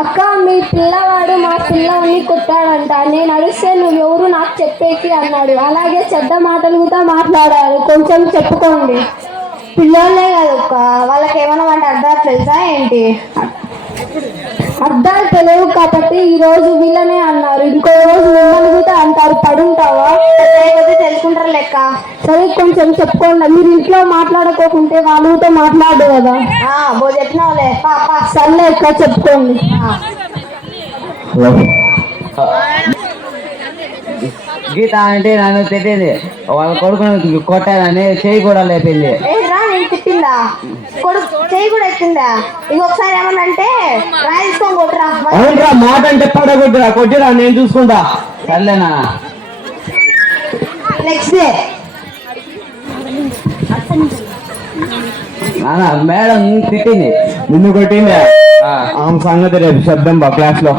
అక్క మీ పిల్లవాడు మా పిల్లల్ని కొట్టాడంట. నేను అడిస్తే నువ్వు ఎవరు నాకు చెప్పేకి అన్నాడు. అలాగే చెడ్డ మాటలు కూడా మాట్లాడారు. కొంచెం చెప్పుకోండి. పిల్లోళ్ళే కదా అక్క వాళ్ళకి ఏమైనా అంటే అర్థాలు తెలుసా ఏంటి? అర్థాలు తెలియవు కాబట్టి ఈ రోజు వీళ్ళనే అన్నారు. ఇంకో రోజు మిమ్మల్ని కూడా అంటారు. పడుంటావా? లెక్క? సరే కొంచెం చెప్పుకోండి. మీరు ఇంట్లో మాట్లాడుకోకుంటే వాళ్ళతో మాట్లాడు కదా. ఆ, బో చెప్పినావులే. సర్లే అక్క చెప్పుకోండి. గీత అంటే నన్ను తిట్టింది. వాళ్ళ కొడుకుని కొట్టానని చేయి కూడా లేపింది. తిట్టిందా? కొడుకు చెయ్యి కూడా ఎత్తిందా? ఇంకొకసారి ఏమన్నా అంటే రాయి తీసుకొని కొట్టురా. అవునరా మాట అంటే పడగొట్టురా. కొట్టిరా నేను చూసుకుంటా. సర్లేనా నెక్స్ట్ డే నాన్న మేడం తిట్టింది. నిన్ను కొట్టిందే? ఆ, ఆమె సంగతి రేపు శబ్దం బా క్లాస్లో.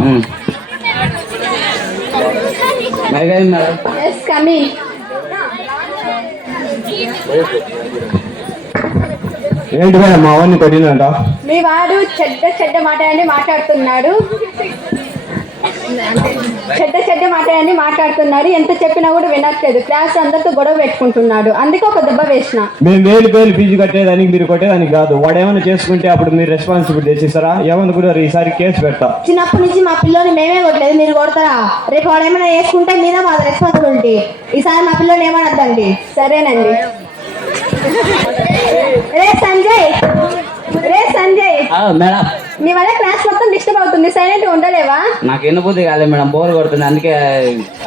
ఏంటి మేడం మా అవన్నీ కొట్టిందంట? మీ వాడు చెడ్డ చెడ్డ మాట అని మాట్లాడుతున్నాడు. చెడ్డ చెడ్డ మాట అని మాట్లాడుతున్నాడు ఎంత చెప్పినా కూడా వినట్లేదు. క్లాస్ అందరితో గొడవ పెట్టుకుంటున్నాడు. అందుకే ఒక దెబ్బ వేసిన. మేము వేలు వేలు ఫీజు కట్టేదానికి మీరు కొట్టేదానికి కాదు. వాడు ఏమైనా చేసుకుంటే అప్పుడు మీరు రెస్పాన్సిబిలిటీ ఏమన్నా కూడా ఈసారి కేసు పెడతా. చిన్నప్పటి నుంచి మా పిల్లోని మేమే కొట్టలేదు. మీరు కొడతారా? రేపు వాడు ఏమైనా వేసుకుంటే మీద మాది రెస్పాన్సిబిలిటీ ఈసారి మా పిల్లోని ఏమనద్దండి? సరేనండి. రే సంజయ్. రే సంజయ్. ఆ, మేడం. నీ వల్ల క్లాస్ మొత్తం డిస్టర్బ్ అవుతుంది. సైలెంట్ ఉండలేవా? నాకు ఎన్ని బుద్ధి కాలేదు మేడం. బోర్ కొడుతుంది. అందుకే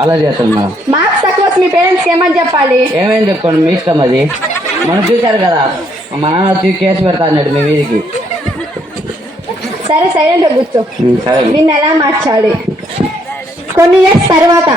అలా చేస్తాను మేడం. మార్క్స్ తక్కువ మీ పేరెంట్స్కి ఏమని చెప్పాలి? ఏమేం చెప్పుకోండి మీ ఇష్టం అది. మనం చూశారు కదా. మా నాన్న వచ్చి కేసు పెడతా అన్నాడు మీ వీధికి. సరే సైలెంట్ కూర్చో. నిన్ను ఎలా మార్చాలి? కొన్ని ఇయర్స్ తర్వాత.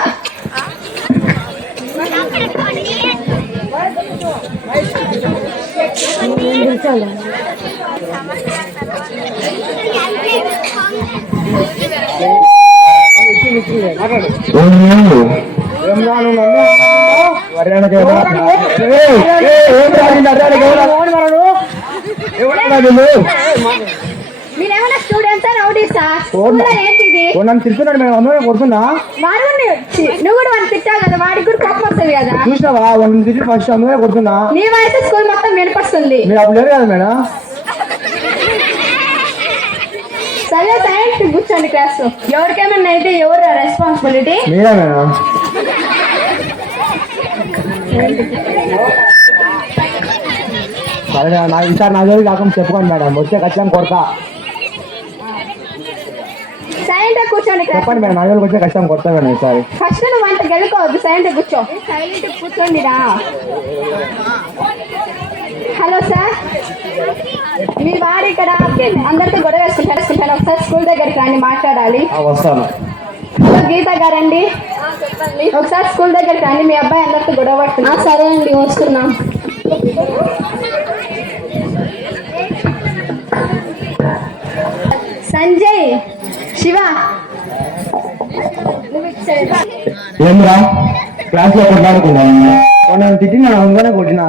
స్టూడెంట్సా రౌడీసా ఏంటిది? తిరుగుతున్నాడు మేడం అందరూ కొడుతున్నా. వాడు నువ్వు కూడా వాడిని తిట్టావు కదా వాడికి కూడా కోపం వస్తుంది కదా. చూసినావా? వాళ్ళని తిరిగి ఫస్ట్ అందరూ కొడుతున్నా. నీ వయసు స్కూల్ మొత్తం వినిపిస్తుంది మీరు అప్పుడు లేరు కదా మేడం? సైలెంట్ కూర్చోండి క్లాస్లో. ఎవరికేమన్నా అయితే ఎవరు రెస్పాన్సిబిలిటీ మీరే మేడం. సరే నా ఈసారి నా కాకుండా చెప్పుకోండి మేడం. వచ్చే ఖచ్చితంగా కొడతా. సైలెంట్ కూర్చోండి చెప్పండి మేడం నా జోలికి వచ్చే ఖచ్చితంగా కొడతా మేడం ఈసారి. ఫస్ట్ నువ్వు అంత గెలుకోవద్దు సైలెంట్ కూర్చో. సైలెంట్ కూర్చోండి రా హలో సార్. మీ వాడు ఇక్కడ అందరితో గొడవ వేసుకుంటారు? ఒకసారి స్కూల్ దగ్గరికి రండి మాట్లాడాలి. ఆ, వస్తాను. హలో గీత గారండి. ఒకసారి స్కూల్ దగ్గరికి రండి మీ అబ్బాయి అందరితో గొడవ పడుతున్నా. సరే అండి వస్తున్నాం. సంజయ్ శివ. నువ్వు ఇటు సైడ్ రా. ఏమిరా క్లాస్లో కొట్లాడుకున్నాను నన్ను తిట్టినా? ఉందనే కొట్టినా?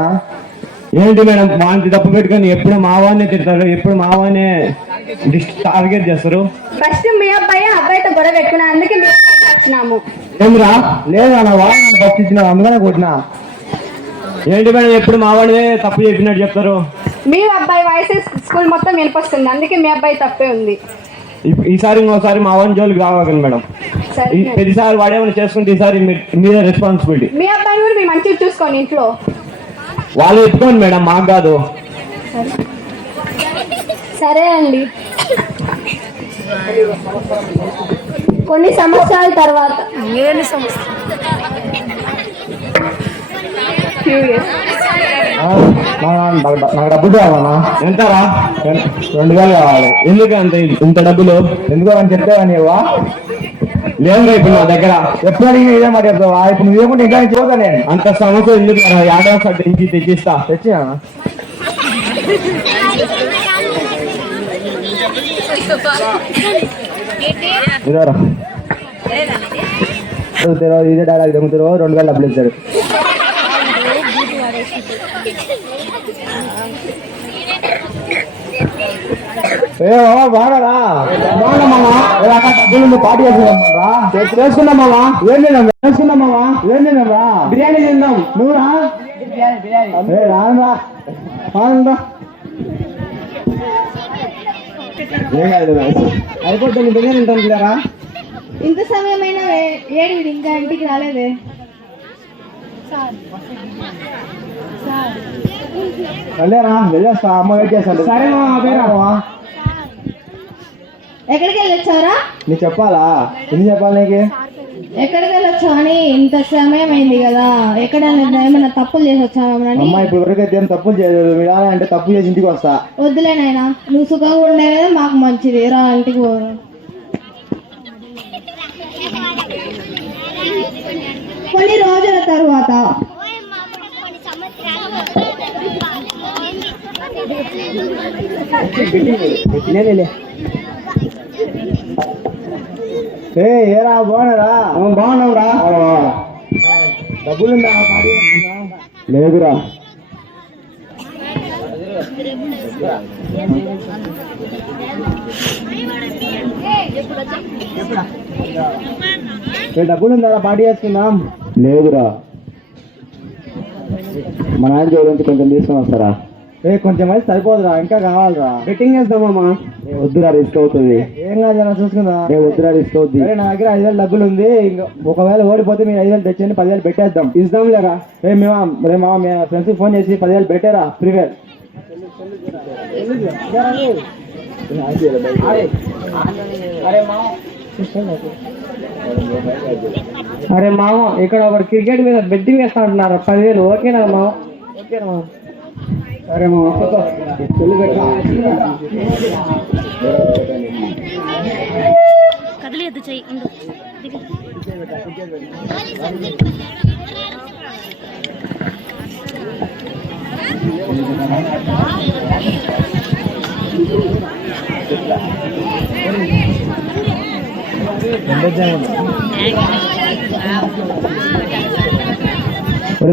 ఏంటి మేడం వానికి తప్పు పెట్టుకొని ఎప్పుడు మా వాడినే తిడతారు? ఎప్పుడు మా వాడినే టార్గెట్ చేస్తారు? ఫస్ట్ మీ అబ్బాయి అబ్బాయితో గొడవ పెట్టుకున్నా అందుకే మీ వచ్చినాము. ఏమిరా లేదా నా వాడు నన్ను ఫస్ట్ ఇచ్చిన అందుకనే కొట్టినా? ఏంటి మేడం ఎప్పుడు మా వాడినే తప్పు చెప్పినట్టు చెప్తారు? మీ అబ్బాయి వాయిస్ స్కూల్ మొత్తం వినిపిస్తుంది. అందుకే మీ అబ్బాయి తప్పే ఉంది. ఈసారి ఇంకోసారి మా వాడిని జోలికి రావాలి మేడం. ప్రతిసారి వాడేమైనా చేసుకుంటే ఈసారి మీ- మీదే రెస్పాన్సిబిలిటీ మీ అబ్బాయిని కూడా మీరు మంచిగా చూసుకోండి ఇంట్లో. వాళ్ళు ఎత్తుకోండి మేడం మాకు కాదు. సరే అండి. కొన్ని సంవత్సరాల తర్వాత. నాకు డబ్బులు కావాలన్నా. ఎంతరా? రెండు వేలు కావాలి. ఎందుకు అంత ఇంత డబ్బులు? ఎందుకో అని చెప్తే నీవా? లేవుగా ఇప్పుడు నా దగ్గర ఎప్పుడు అడిగినా ఇదే మాట చెప్తావా. ఇప్పుడు నువ్వు ఇంకా చూడలే అంత సమస్య ఎందుకు యాడో నుంచి తెచ్చిస్తా. తెచ్చినా? ఇదే డైలాగ్ దొంగతారు రెండు వేలు డబ్బులు ఇచ్చాడు. ఏ మామ బాగారా బాగున్నా మామ ఏ అక్క డబ్బులు పార్టీ చేసుకున్నామా చేసుకున్నాం మామ ఏం తిన్నాం చేసుకున్నాం మామ ఏం తిన్నాం రా బిర్యానీ తిన్నాం నువ్వు రా ఏ రానురా రానురా ఏం కాదు అయిపోతుంది బిర్యానీ తింటాం పిల్లరా ఇంత సమయమైనా ఏడు వీడు ఇంకా ఇంటికి రాలేదే వెళ్ళారా వెళ్ళేస్తా అమ్మ వెయిట్ చేస్తాను సరే మామ ఎక్కడికి వెళ్ళొచ్చావురా? నీకు చెప్పాలా? ఎందుకు చెప్పాలి నీకు? ఎక్కడికి వెళ్ళొచ్చావు అని? ఇంత సమయం అయింది కదా. ఎక్కడ ఏమైనా తప్పులు చేసి వచ్చావని అమ్మ ఇప్పుడు వరకు అయితే ఏం తప్పులు చేయలేదు. అంటే తప్పు చేసి ఇంటికి వస్తా. వద్దులే నాయనా. నువ్వు సుఖంగా ఉండేదే మాకు మంచిది. రా ఇంటికి పోరు కొన్ని రోజుల తరువాత ఏ ఏరా బాగున్నారా బాగున్నాం రా డబ్బులుందా? లేదురా. ఏ డబ్బులుందా పార్టీ చేసుకుందాం. లేదురా. మా నాన్న జోడించి కొంచెం తీసుకొని వస్తారా? ఏ కొంచెం అయితే సరిపోదురా ఇంకా కావాలరా. బెట్టింగ్ చేస్తామమ్మా వద్దురా రిస్క్ అవుతుంది. ఏం కాదు చూసుకుందా? వద్దురా రిస్క్ అవుతుంది అరే నా దగ్గర ఐదు వేలు డబ్బులు ఉంది ఇంకా ఒకవేళ ఓడిపోతే మీరు ఐదు వేలు తెచ్చండి పదివేలు పెట్టేద్దాం. ఇస్తాం లేరా? రే మేమా రే మా మీ ఫ్రెండ్స్ ఫోన్ చేసి పదివేలు పెట్టారా? ప్రివేర్ అరే మామ. ఇక్కడ ఒకటి క్రికెట్ మీద బెట్టింగ్ వేస్తా అంటున్నారు పదివేలు ఓకేనా మామ? ఓకేనా మామ. సరే మా చెల్లి పెట్టా కదలేదు చెయ్యి.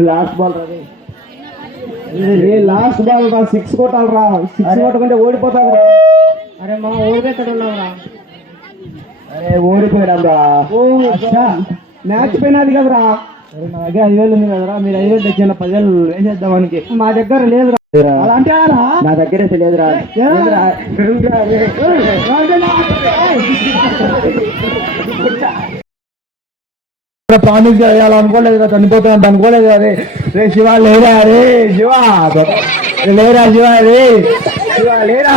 లాస్ట్ బాల్ లాస్ట్ బాల్ రా సిక్స్ కొట్టాలి రా సిక్స్ కొట్టకుంటే ఓడిపోతావు రా అరే మామ ఓడిపోతాడు ఉన్నావురా అరే ఓడిపోయాడు మ్యాచ్ పోయినది కదరా. నా దగ్గర ఐదు వేలు ఉంది కదరా. మీరు ఐదు వేలు తెచ్చిన పదివేలు వేసేద్దామానికి మా దగ్గర లేదురా. అలాంటి నా దగ్గర అయితే లేదురా. ప్రామిస్ చేయాలనుకోలేదు కదా చనిపోతున్నా అనుకోలేదు అరే రే శివ లేరా రే శివ లేరా శివ రే శివ లేరా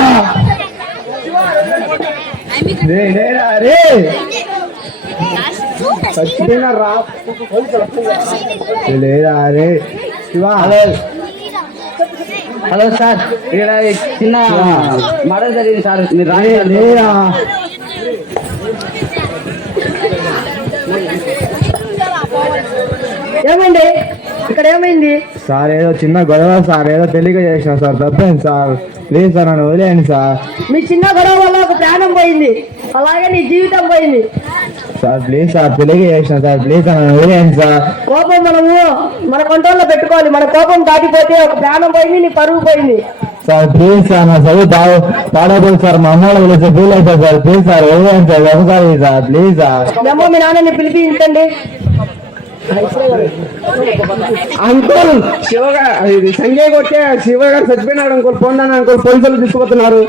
రే లేరా రే. చచ్చిపోయినా రా. శివ. హలో. Hello sir. ఇక్కడ చిన్న మడల్ జరిగింది సార్. మీరు రాని ఏమండి ఇక్కడ ఏమైంది? సార్ ఏదో చిన్న గొడవ సార్ ఏదో తెలియక చేసిన సార్ తప్పేంది సార్? ప్లీజ్ సార్ నన్ను వదిలేయండి సార్. మీ చిన్న గొడవ వల్ల ఒక ప్రాణం పోయింది. అలాగే నీ జీవితం పోయింది. సార్ ప్లీజ్ సార్ తెలియక చేసిన సార్ ప్లీజ్ సార్ నన్ను వదిలేయండి సార్. కోపం మనము మన కంట్రోల్లో పెట్టుకోవాలి. మన కోపం దాటిపోతే ఒక ప్రాణం పోయింది నీ పరువు పోయింది. సార్ ప్లీజ్ సార్ నా చదువు బాగా పాడైపోయింది సార్. మా అమ్మ వాళ్ళు ఫీల్ అయిపోయింది సార్. ప్లీజ్ సార్ వదిలేయండి సార్ ఒకసారి సార్ ప్లీజ్ సార్. మీ అమ్మ మీ నాన్నని పిలిపించండి. అంకుల్ శివగా ఇది సంజయ్ కొట్టే శివ గారు చచ్చిపోయినాడు అంకుల్ ఫోన్ అంకుల్ పోలీసులు తీసుకుపోతున్నారు.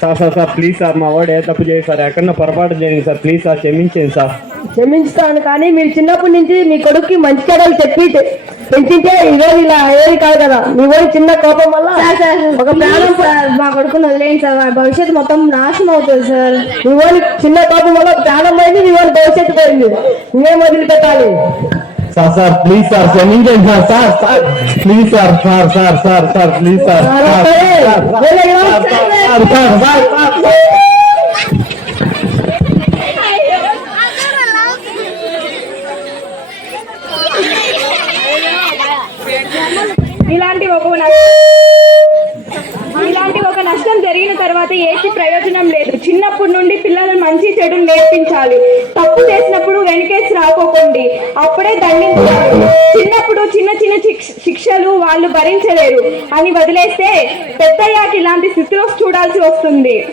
Sir sir sir please sir మా వాడు ఏ తప్పు చేయండి సార్ ఎక్కడన్నా పొరపాటు చేయండి సార్? ప్లీజ్ సార్ క్షమించండి సార్. క్షమించుతాను కానీ మీరు చిన్నప్పటి నుంచి మీ కొడుక్కి మంచి కథలు చెప్పి పెంచింటే ఇదే ఇలా ఏది కాదు కదా మీ చిన్న కోపం వల్ల ఒక ప్రాణం సార్ మా కొడుకుని వదిలేయండి సార్ వాడి భవిష్యత్తు మొత్తం నాశనం అవుతుంది సార్ మీ చిన్న కోపం వల్ల ప్రాణం పోయింది మీ వాడి భవిష్యత్తు పోయింది ఇంకేం వదిలిపెట్టాలి సార్ సార్ ప్లీజ్ సార్ క్షమించండి sir sir sir please sir sir sir sir sir please sir sir sir sir sir sir sir ఇలాంటి ఒక నష్టం ఇలాంటి ఒక నష్టం జరిగిన తర్వాత ఏసి ప్రయోజనం లేదు చిన్నప్పటి నుండి పిల్లలను మంచి చెడు నేర్పించాలి తప్పు చేసినప్పుడు వెనకేసి రాకోకండి అప్పుడే దండించారు. చిన్నప్పుడు చిన్న చిన్న శిక్షలు వాళ్ళు భరించలేరు. అని వదిలేస్తే పెద్దయ్యాక ఇలాంటి స్థితిలో చూడాల్సి వస్తుంది.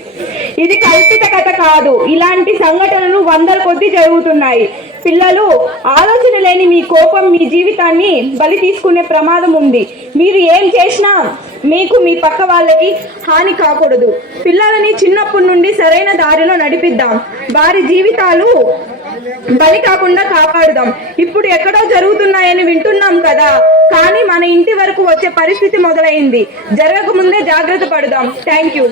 ఇది కల్పిత కథ కాదు. ఇలాంటి సంఘటనలు వందల కొద్దీ జరుగుతున్నాయి. పిల్లలు ఆలోచన లేని మీ కోపం మీ జీవితాన్ని బలి తీసుకునే ప్రమాదం ఉంది. మీరు ఏం చేసినా మీకు మీ పక్క వాళ్ళకి హాని కాకూడదు. పిల్లలని చిన్నప్పటి నుండి సరైన దారిలో నడిపిద్దాం. వారి జీవితాలు బలి కాకుండా కాపాడుదాం. ఇప్పుడు ఎక్కడో జరుగుతున్నాయని వింటున్నాం కదా. కానీ మన ఇంటి వరకు వచ్చే పరిస్థితి మొదలైంది. జరగకముందే జాగ్రత్త పడదాం. Thank you